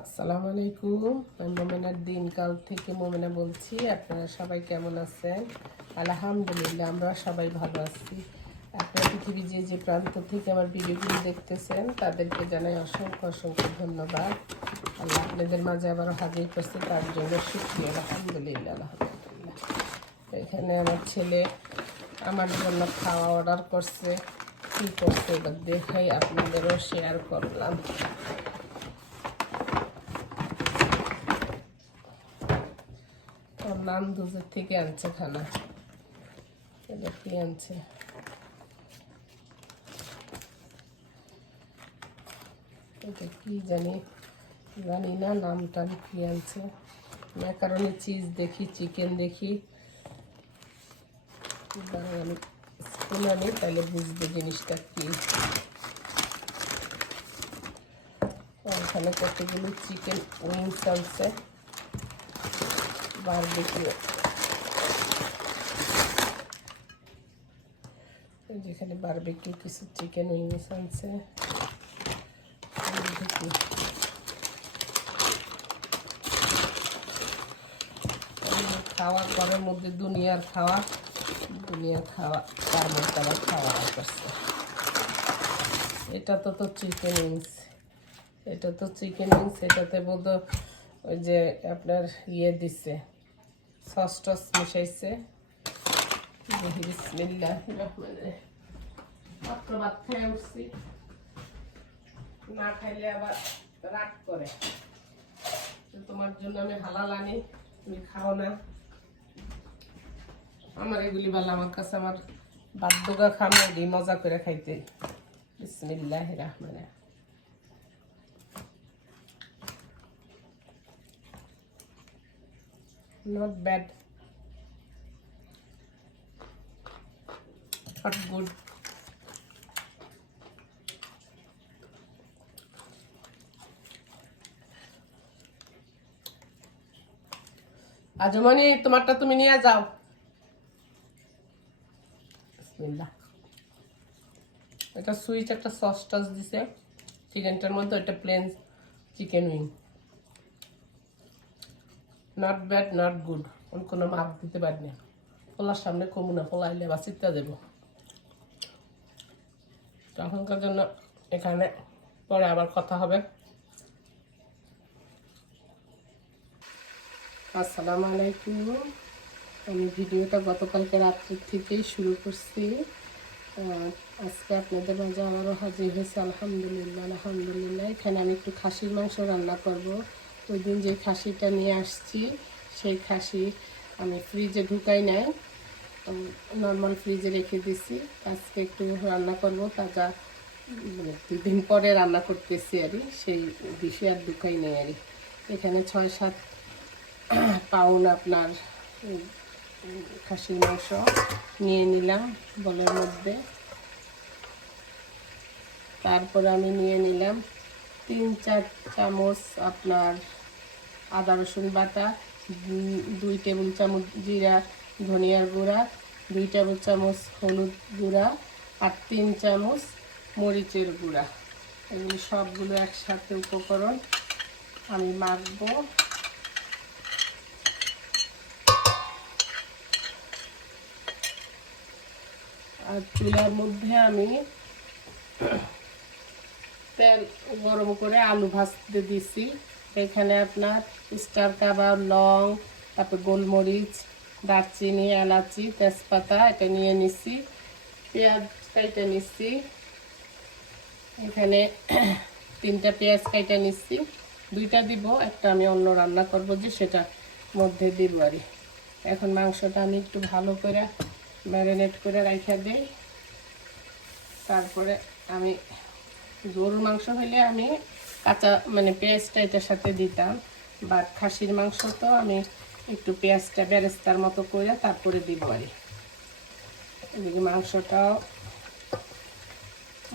আসসালামু আলাইকুম। আমি মোমেনার দিনকাল থেকে মোমেনা বলছি, আপনারা সবাই কেমন আছেন? আলহামদুলিল্লাহ আমরা সবাই ভালো আছি। আপনারা পৃথিবী যে যে প্রান্ত থেকে আমার ভিডিওগুলো দেখতেছেন, তাদেরকে জানাই অসংখ্য অসংখ্য ধন্যবাদ। আল্লাহ আপনাদের মাঝে আবারও হাজির করছে, তার জন্য সুখী আলহামদুলিল্লাহ আলহামদুলিল্লাহ। এখানে আমার ছেলে আমার জন্য খাওয়া অর্ডার করছে, কী করছে, এবার দেখাই আপনাদেরও শেয়ার করলাম। নাম দুধের থেকে আনছে খানা। এটা কি আনছে? এটা কি জানি? জানি না নামটা আমি কি আনছে? ম্যাকারনি চিজ দেখি চিকেন দেখি। স্পুন আনি, তাহলে বুঝবে জিনিসটা কি। ওখানে কতগুলো চিকেন উইংস আনছে। বারবিকিউ যেখানে বারবিকিউ কিছু চিকেন উইংস আনছে। খাওয়া ঘরের মধ্যে দুনিয়ার খাওয়া দুনিয়ার খাওয়া, তার মধ্যে আবার খাওয়া করছে। এটা তো তো চিকেন উইংস এটা তো চিকেন উইংস এটাতে বোধ ওই যে আপনার ইয়ে দিচ্ছে সস টস মিশাইছে। মাত্র ভাত না খাইলে আবার রাগ করে। তোমার জন্য আমি তুমি খাও না। আমার এগুলি ভালো আমার কাছে আমার বাদ্যগা এগুলি মজা করে খাইতে। বিসমিল্লাহ রহমানে not bad. But good. আজমনি, তোমারটা তুমি নিয়ে যাও। এটা সুইচ একটা সস টস দিছে। চিকেনটার মধ্যে এটা plain chicken wing not bad not good আমি কোনো মার্ক দিতে পারি না পোলার সামনে কমু না পোলাইলে বা চিত্তা দেব। তখনকার জন্য এখানে পরে আবার কথা হবে। আসসালামু আলাইকুম। আমি ভিডিওটা গতকালকে রাত্রি থেকেই শুরু করছি। আজকে আপনাদের মাঝে আবারও হাজির হয়েছে। আলহামদুলিল্লাহ আলহামদুলিল্লাহ। এখানে আমি একটু খাসির মাংস রান্না করব। ওই দিন যে খাসিটা নিয়ে আসছি, সেই খাসি আমি ফ্রিজে ঢুকাই নাই। নর্মাল ফ্রিজে রেখে দিছি। আজকে একটু রান্না করব, তাজা মানে দুদিন পরে রান্না করতেছি আর সেই বিষয়ে আর ঢুকাই নেই আর এখানে ছয় সাত পাউন আপনার খাসির মাংস নিয়ে নিলাম বলের মধ্যে। তারপর আমি নিয়ে নিলাম তিন চার চামচ আপনার আদা, রসুন বাটা দুই টেবিল চামচ জিরা, ধনিয়ার গুঁড়া, দুই টেবিল চামচ হলুদ গুঁড়া আর তিন চামচ মরিচের গুঁড়া। এগুলি সবগুলো একসাথে উপকরণ আমি মাখবো। আর চুলার মধ্যে আমি তেল গরম করে আলু ভাজতে দিছি। এখানে আপনার স্টার কাবাব, লং, তারপর গোলমরিচ, দারচিনি, এলাচি, তেজপাতা, এটা নিয়ে নিচ্ছি পেঁয়াজ কাইটা নিচ্ছি এখানে তিনটা পেঁয়াজ কাইটা নিচ্ছি দুইটা দিব, একটা আমি অন্য রান্না করব যে সেটা মধ্যে দিব আর এখন মাংসটা আমি একটু ভালো করে ম্যারিনেট করে রাখা দিই। তারপরে আমি গরুর মাংস হলে আমি কাঁচা মানে পেঁয়াজটা এটার সাথে দিতাম বা খাসির মাংস তো আমি একটু পেঁয়াজটা বেরেস্তার মতো করে তারপরে দিব আর। এদিকে মাংসটাও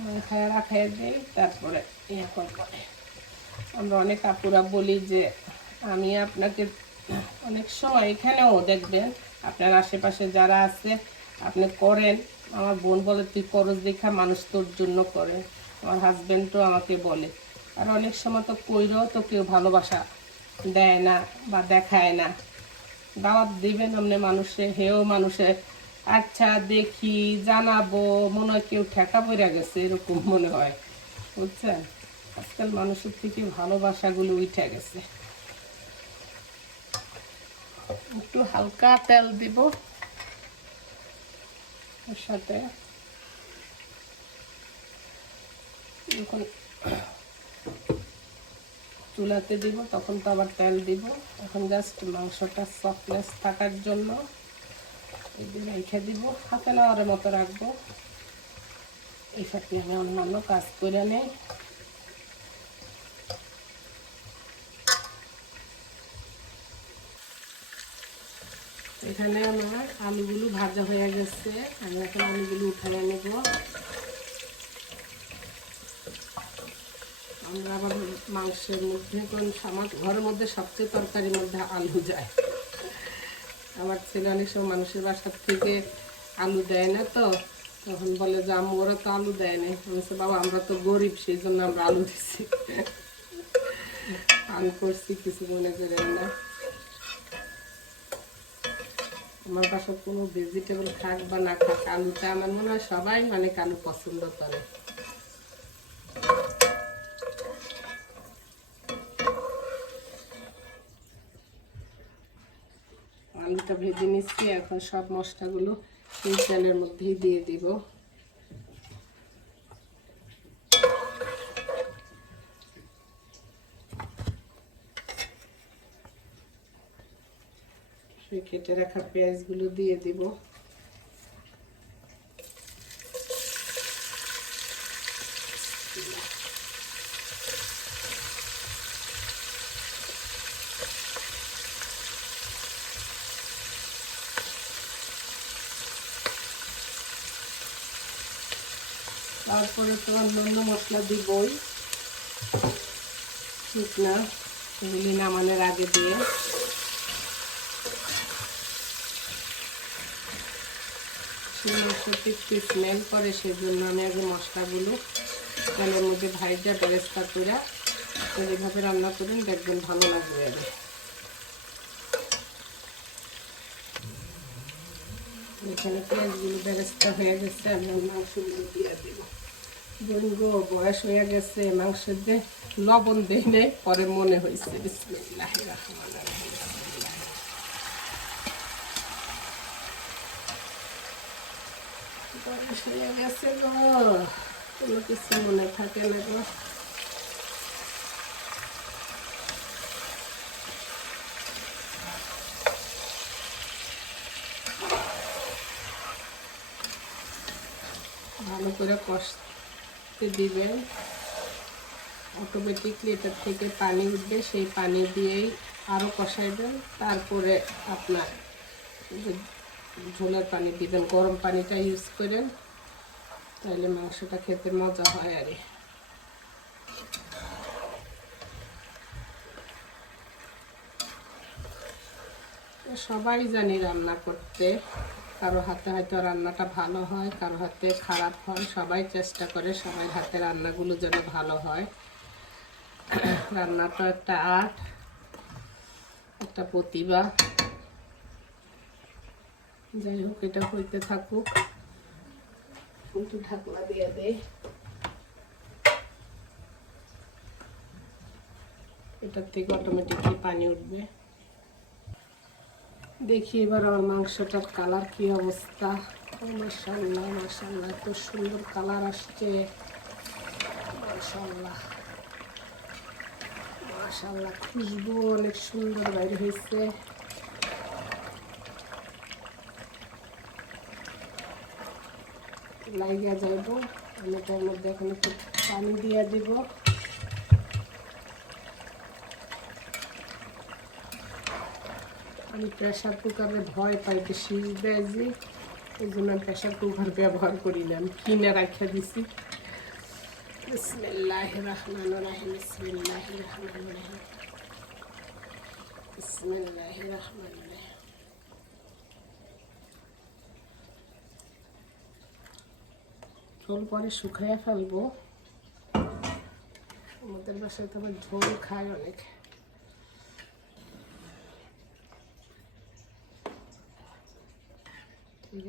মাখায় রাখায় দিই, তারপরে ইয়ে করব। আমরা অনেক আপুরা বলি যে, আমি আপনাকে অনেক সময় এখানেও দেখবেন, আপনার আশেপাশে যারা আছে, আপনি করেন, আমার বোন বলে, তুই করস দেখা, মানুষ তোর জন্য করে। আমার হাজব্যান্ডও আমাকে বলে। আর অনেক সময় তো কইরও তো কেউ ভালোবাসা দেয় না বা দেখায় না। দাওয়াত দিবেন আপনি মানুষে, হেও মানুষে আচ্ছা দেখি, জানাব। মনে হয় কেউ ঠেকা পড়ে গেছে, এরকম মনে হয়। বুঝছেন? আজকাল মানুষের থেকে ভালোবাসাগুলো উঠে গেছে। একটু হালকা তেল দিব ওর সাথে। যখন চুলাতে দিব, তখন তো আবার তেল দিব। এখন জাস্ট মাংসটা সফটনেস থাকার জন্য রেখে দিব। হাতে নেওয়ার মতো রাখব। এই সাথে আমি অন্যান্য কাজ করে নেই। এখানে আমার আলুগুলো ভাজা হয়ে গেছে। আমি এখন আলুগুলো উঠাই নেব। আমরা আবার মাংসের মধ্যে কোন আমার ঘরের মধ্যে সবচেয়ে তরকারির মধ্যে আলু যায়। আমার ছেলে অনেক সময় মানুষের বাসার থেকে আলু দেয় না তো তখন বলে যে আম্মু ওরা তো আলু দেয় না আমি বলছি, বাবা আমরা তো গরিব সেই জন্য আমরা আলু দিচ্ছি আলু করছি কিছু মনে করেন না। আমার বাসায় কোনো ভেজিটেবল খাক বা না খাক আলুটা আমার মনে হয় সবাই মানে আলু পছন্দ করে। আলুটা ভেজে নিচ্ছি। এখন সব মশলাগুলো এই তেলের মধ্যেই দিয়ে দিব। কেটে রাখা পেঁয়াজগুলো দিয়ে দিব। তারপরে তো অন্যান্য মশলা দিবই। শুকনা এগুলি নামানোর আগে দিয়ে। স্মেল করে, সেজন্য আমি আগে মশলাগুলো তেলের মধ্যে ভাইজা বেরেস্তা করে এইভাবে রান্না করুন দেখবেন ভালো লাগবে আগে এখানে পেঁয়াজগুলো বেরেস্তা হয়ে গেছে, আমি মাংসগুলো দিয়ে দিব। বলব বয়স হয়ে গেছে, মাংসের যে লবণ দেই নেই পরে মনে হয়েছে বয়স হয়ে গেছে কোনো কিছু মনে থাকে না ভালো করে কষতে দিবেন। অটোমেটিকলি এটার থেকে পানি উঠবে, সেই পানি দিয়েই আরও কষাইবেন। তারপরে আপনার ঝোলের পানি দিবেন, গরম পানিটা ইউজ করেন। তাহলে মাংসটা খেতে মজা হয় আর। সবাই জানি রান্না করতে। কারও হাতে হয়তো রান্নাটা ভালো হয়, কারও হাতে খারাপ হয়, সবাই চেষ্টা করে সবাই হাতে রান্নাগুলো যেন ভালো হয়। রান্নাটা একটা আর্ট, একটা প্রতিভা। যাই হোক, এটা হইতে থাকুক। একটু ঢাকনা দিয়ে দেয় এটার থেকে অটোমেটিকলি পানি উঠবে। দেখি এবার আমার মাংসটার কালার কি অবস্থা। ও মাসাল্লাহ মাসাল্লাহ এত সুন্দর কালার আসছে। মাসাল্লাহ মাসাল্লাহ খুশবু অনেক সুন্দর বাইরে হয়েছে। লাগিয়া যাইব, আমি তার মধ্যে এখন একটু পানি দিয়ে দিব। আমি প্রেশার কুকারে ভয় পাই বেশি দেয় যে, এই জন্য আমি প্রেশার কুকার ব্যবহার করি না, আমি কিনে রাখা দিছি। ঝোল পরে শুকাইয়া ফেলব। আমাদের বাসায় তো আবার ঝোল খায় অনেক।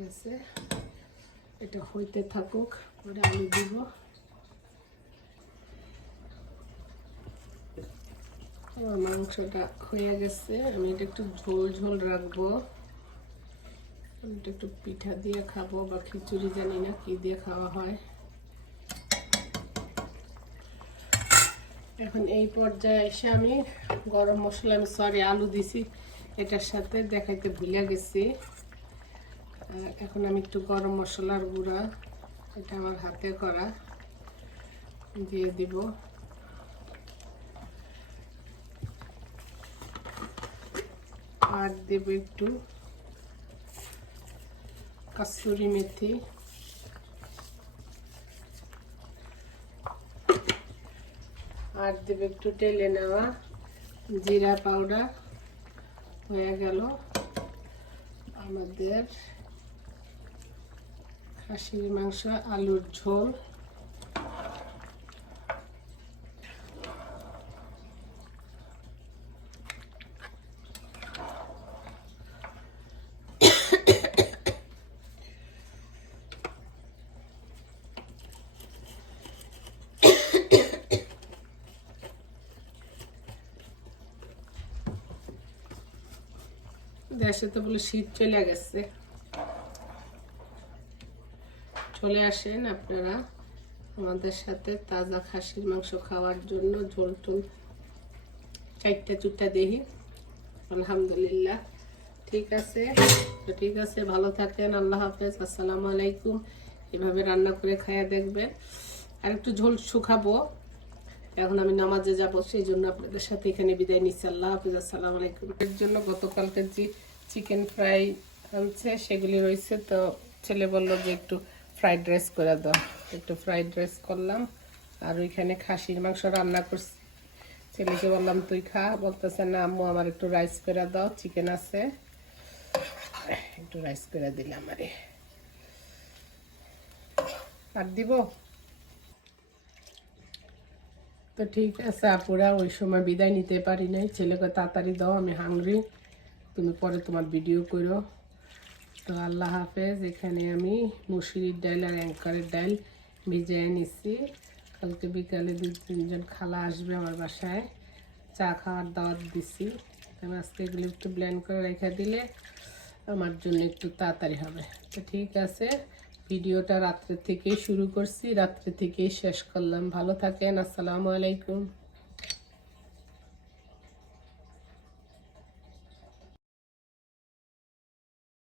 আছে এটা হইতে থাকুক, পরে আলু দিব। আমার মাংসটা হয়ে গেছে। আমি এটা একটু ঝোল ঝোল রাখব। একটু পিঠা দিয়ে খাব বা খিচুড়ি, জানি না কি দিয়ে খাওয়া হয়। এখন এই পর্যায়ে এসে আমি গরম মশলা, আমি সরি, আলু দিছি। এটার সাথে দেখাইতে ভুলে গেছি। এখন আমি একটু গরম মশলার গুঁড়া, এটা আমার হাতে করা, দিয়ে দিব। আর দেব একটু কসুরি মেথি। আর দেব একটু টেলে নেওয়া জিরা পাউডার। হয়ে গেল আমাদের খাসির মাংস আলুর ঝোল। দেশে তো বলে শীত চলে গেছে। চলে আসেন আপনারা আমাদের সাথে তাজা খাসির মাংস খাওয়ার জন্য ঝোল টোল চারটা চুটটা দেখি আলহামদুলিল্লাহ। ঠিক আছে? তো ঠিক আছে, ভালো থাকেন, আল্লাহ হাফেজ, আসসালামু আলাইকুম। এভাবে রান্না করে খাইয়া দেখবেন। আর একটু ঝোল শুকাবো। এখন আমি নামাজে যাব, সেই জন্য আপনাদের সাথে এখানে বিদায় নিচ্ছি। আল্লাহ হাফিজ, আসসালামু আলাইকুম। এর জন্য গতকালকে যে চিকেন ফ্রাই আনছে, সেগুলি রয়েছে। তো ছেলে বলল যে একটু ফ্রাইড রাইস করে দাও। একটু ফ্রাইড রাইস করলাম, আর ওইখানে খাসির মাংস রান্না করছি। ছেলেকে বললাম, তুই খা। বলতেছে, না আম্মু, আমার একটু রাইস করে দাও চিকেন আছে। একটু রাইস করে দিলাম, আরে। আর দিব? তো ঠিক আছে, আপুরা, ওই সময় বিদায় নিতে পারি নাই। ছেলেকে তাড়াতাড়ি দাও, আমি হাংরি তুমি পরে তোমার ভিডিও করো। তো আল্লাহ হাফেজ, এখানে আমি মুসুরির ডাল আর অ্যাঙ্কারের ডাল ভিজিয়ে নিচ্ছি কালকে বিকালে দু তিনজন খালা আসবে আমার বাসায়। চা খাওয়ার দাওয়াত দিছি। আমি আজকে এগুলো একটু ব্লেন্ড করে রেখে দিলে আমার জন্য একটু তাড়াতাড়ি হবে। তো ঠিক আছে, ভিডিওটা রাত্রে থেকেই শুরু করছি। রাত্রে থেকেই শেষ করলাম। ভালো থাকেন, আসসালামু আলাইকুম।